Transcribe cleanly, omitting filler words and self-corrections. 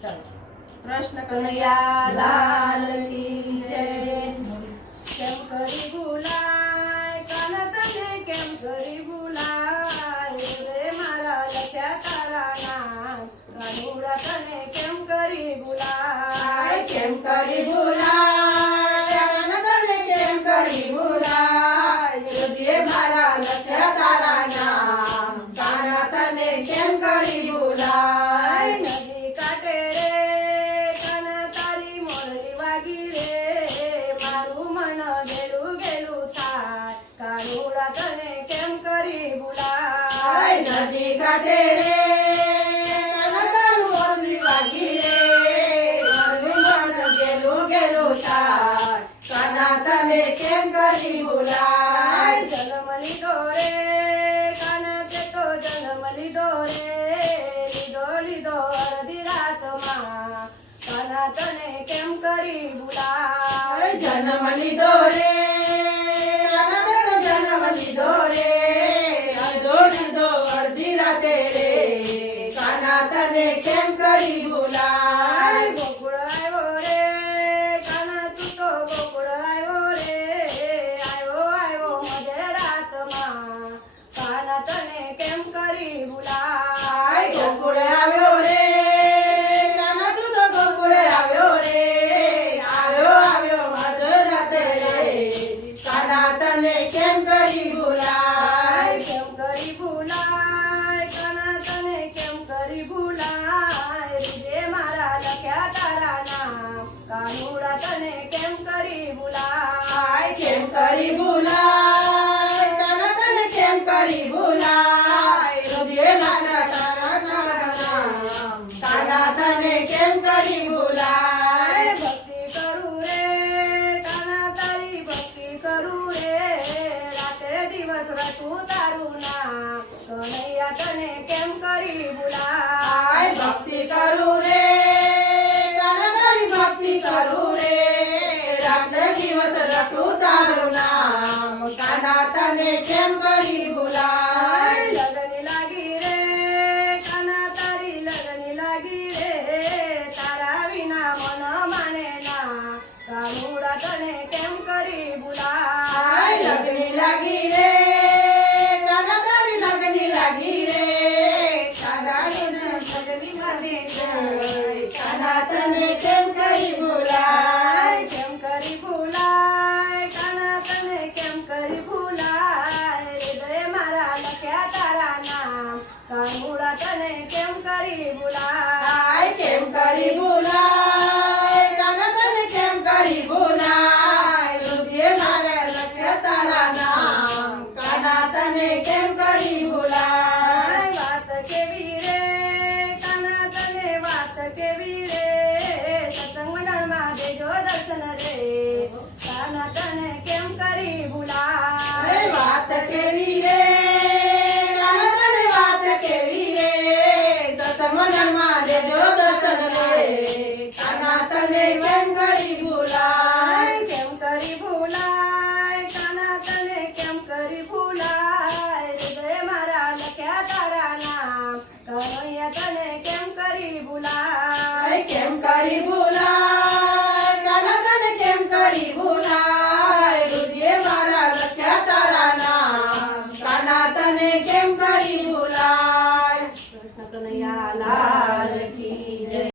कृष्ण कन्हैया लाल की जय। केम करी भूलाय काना तने केम करी भूलाय रे मारा लख्या तारा नाम कानुड़ा तने केम करी भूलाय। केम करी भूलाय काना तने केम करी भूलाय हृदय मारा लख्या तारा नाम काना तने केम करी भूलाय। नदी काटे रे काना तारी मोरली वागी रे मारू मन गेलू गेलू थाय कानुड़ा तने केम करी भूलाय। नदी काठे रे काना तारी मोरली वागी रे मारू मन गेलू गेलू थाय काना तने केम करी भूलाय। जन्म लीधो रे कानाचे तो जन्म लीधो रे लीधो लीधो अर्धी रातમાં કાના તને કેમ કરી ભૂલાય। जन्म लीधो रे काना तने जन्म लीधो रे अर्धो लीधो अर्धी राते रे काना तने केम करी भूलाय। ગોકુળ આવ્યો રે કાના તું તો ગોકુળ આવ્યો રે આવ્યો આવ્યો મધ્ય રાતમાં કાના તને કેમ કરી ભૂલાય। गोकुळे આવ્યો રે કાના તું તો ગોકુળે આવ્યો રે આવ્યો આવ્યો મધરાતે રે કાના તને કેમ કરી ભૂલાય। કેમ કરી ભૂલાય કાના તને કેમ કરી ભૂલાય રુજે મારા લખ્યા તારા નામ કાનુડા તને કેમ કરી ભૂલાય। કેમ કરી ભૂલાય કાના તને કેમ કરી ભૂલાય હૃદય મારા તારા નામ કાના તને કેમ કરી ભૂલાય। ભક્તિ કરું રે કાના તારી ભક્તિ કરું રે રાતે દિવસ રટું તારું નામ કનૈયા તને કેમ કરી ભૂલાય। ભક્તિ કરું રે કાના તારી ભક્તિ કરું રે રાત્રે દિવસ રટું તારું નામ કાના તને કેમ કરી ભૂલાય। લગની લાગી રે કાના તારી લગની લાગી રે તારા વિના મન માને ના કાનુડા તને કેમ કરી ભૂલાય। લગની લાગી રે કાના તારી લગની લાગી રે કાના લગની લાગી રે કાના તને કેમ કરી ભૂલાય। કેમ કરી ભૂલાય કાના તને કેમ કરી ભૂલાય હૃદય મારા લખ્યા તારા નામ કાનુડા તને કેમ કરી ભૂલાય। કેમ કરી ભૂલાય કાના તને કેમ કરી ભૂલાય હૃદય મારા લખ્યા તારા નામ કાના તને કેમ કરી ભૂલાય। વાત કેવી રે કાના તને વાત કેવી